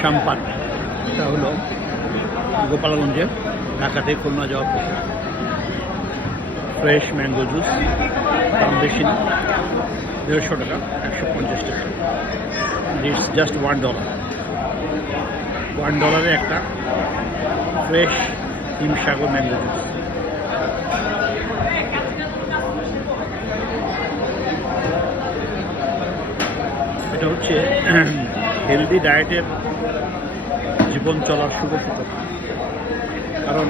সাম্পান, এটা হলো গোপালগঞ্জের ঢাকা থেকে খুলনা যাওয়ার পথে। ফ্রেশ ম্যাঙ্গো জুস, দাম বেশি না, 150 টাকা, 150 টাকা। It's just $1। $1 একটা ফ্রেশ হিমসাগর ম্যাঙ্গো জুস। এটা হচ্ছে হেলদি ডায়েটের জীবন চলার শুভ সূচনা। কারণ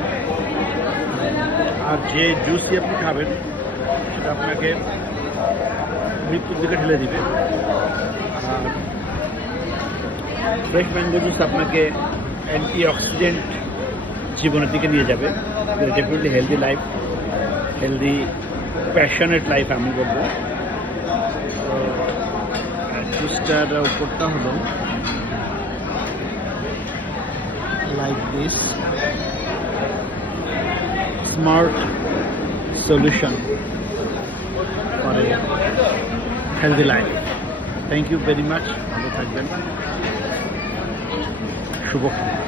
আর যে জুসই আপনি খাবেন সেটা আপনাকে মৃত্যুর দিকে ঠেলে দিবে। আর ফ্রেশ ম্যাঙ্গো জুস আপনাকে অ্যান্টি অক্সিডেন্ট জীবনের দিকে নিয়ে যাবে। Definitely healthy life, healthy passionate life আমি বলবো। জুসটার উপরটা হলো like this smart solution for a healthy life. Thank you very much. ভালো থাকবেন। শুভকামনা।